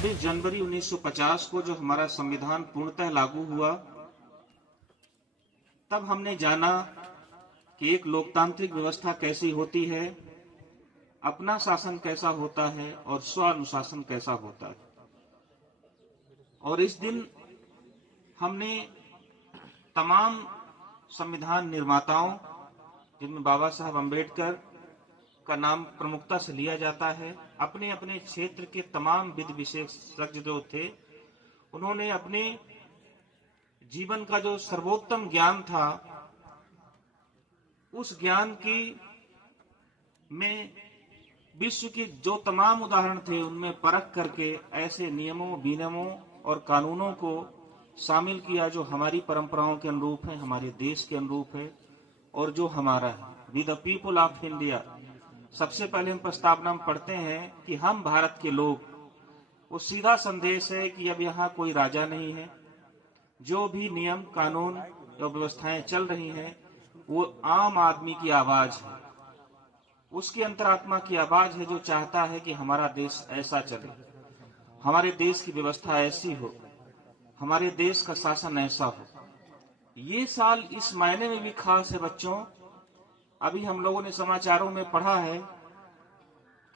26 जनवरी 1950 को जो हमारा संविधान पूर्णतः लागू हुआ, तब हमने जाना कि एक लोकतांत्रिक व्यवस्था कैसी होती है, अपना शासन कैसा होता है और स्व अनुशासन कैसा होता है। और इस दिन हमने तमाम संविधान निर्माताओं, जिनमें बाबा साहब अम्बेडकर का नाम प्रमुखता से लिया जाता है, अपने अपने क्षेत्र के तमाम विधि विशेषज्ञ जो थे, उन्होंने अपने जीवन का जो सर्वोत्तम ज्ञान था, उस ज्ञान की में विश्व के जो तमाम उदाहरण थे उनमें परख करके ऐसे नियमों, विनियमों और कानूनों को शामिल किया जो हमारी परंपराओं के अनुरूप है, हमारे देश के अनुरूप है और जो हमारा है। We the people of India. सबसे पहले हम प्रस्तावना में पढ़ते हैं कि हम भारत के लोग। वो सीधा संदेश है कि अब यहाँ कोई राजा नहीं है। जो भी नियम, कानून और व्यवस्थाएं चल रही हैं, वो आम आदमी की आवाज है, उसकी अंतरात्मा की आवाज है, जो चाहता है कि हमारा देश ऐसा चले, हमारे देश की व्यवस्था ऐसी हो, हमारे देश का शासन ऐसा हो। ये साल इस मायने में भी खास है बच्चों, अभी हम लोगों ने समाचारों में पढ़ा है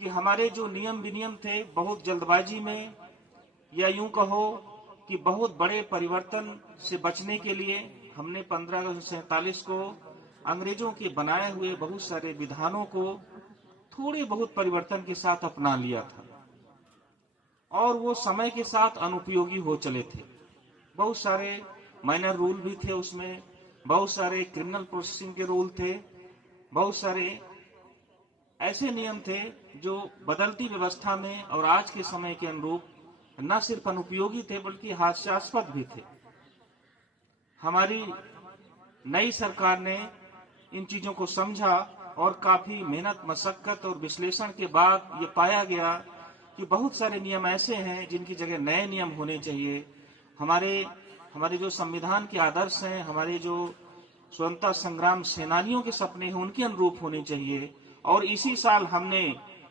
कि हमारे जो नियम विनियम थे, बहुत जल्दबाजी में या यूं कहो कि बहुत बड़े परिवर्तन से बचने के लिए हमने 15 अगस्त 47 को अंग्रेजों के बनाए हुए बहुत सारे विधानों को थोड़े बहुत परिवर्तन के साथ अपना लिया था और वो समय के साथ अनुपयोगी हो चले थे। बहुत सारे माइनर रूल भी थे उसमें, बहुत सारे क्रिमिनल प्रोसेसिंग के रूल थे, बहुत सारे ऐसे नियम थे जो बदलती व्यवस्था में और आज के समय के अनुरूप न सिर्फ अनुपयोगी थे बल्कि हास्यास्पद भी थे। हमारी नई सरकार ने इन चीजों को समझा और काफी मेहनत, मशक्कत और विश्लेषण के बाद ये पाया गया कि बहुत सारे नियम ऐसे हैं जिनकी जगह नए नियम होने चाहिए। हमारे जो संविधान के आदर्श हैं, हमारे जो स्वतंत्रता संग्राम सेनानियों के सपने हैं, उनके अनुरूप होने चाहिए। और इसी साल हमने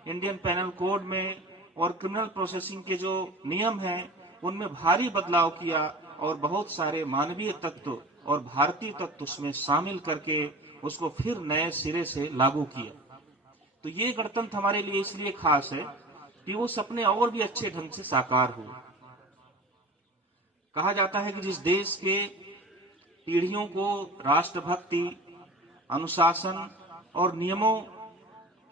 इंडियन पेनल कोड में और क्रिमिनल प्रोसेसिंग के जो नियम हैं उनमें भारी बदलाव किया और बहुत सारे मानवीय तत्व और भारतीय तत्व उसमें शामिल करके उसको फिर नए सिरे से लागू किया। तो ये गणतंत्र हमारे लिए इसलिए खास है कि वो सपने और भी अच्छे ढंग से साकार हुए। कहा जाता है कि जिस देश के पीढ़ियों को राष्ट्रभक्ति, अनुशासन और नियमों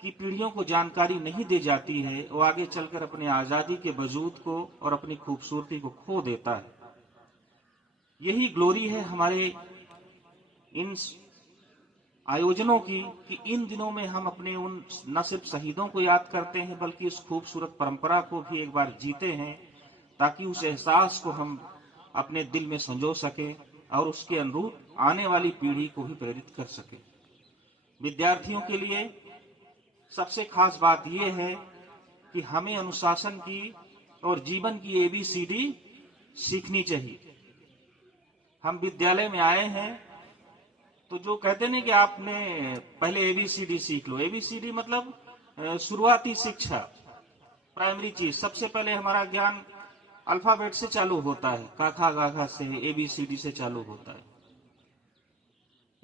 की पीढ़ियों को जानकारी नहीं दी जाती है, वो आगे चलकर अपनी आजादी के वजूद को और अपनी खूबसूरती को खो देता है। यही ग्लोरी है हमारे इन आयोजनों की कि इन दिनों में हम अपने उन न सिर्फ शहीदों को याद करते हैं बल्कि इस खूबसूरत परंपरा को भी एक बार जीते हैं, ताकि उस एहसास को हम अपने दिल में संजो सके और उसके अनुरूप आने वाली पीढ़ी को भी प्रेरित कर सके। विद्यार्थियों के लिए सबसे खास बात यह है कि हमें अनुशासन की और जीवन की ABCD सीखनी चाहिए। हम विद्यालय में आए हैं तो जो कहते हैं कि आपने पहले ABCD सीख लो। ABCD मतलब शुरुआती शिक्षा, प्राइमरी चीज। सबसे पहले हमारा ज्ञान अल्फाबेट से चालू होता है, का खा गा घा से, ABCD से चालू होता है।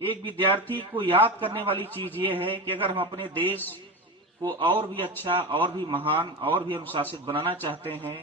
एक विद्यार्थी को याद करने वाली चीज ये है कि अगर हम अपने देश को और भी अच्छा, और भी महान, और भी अनुशासित बनाना चाहते हैं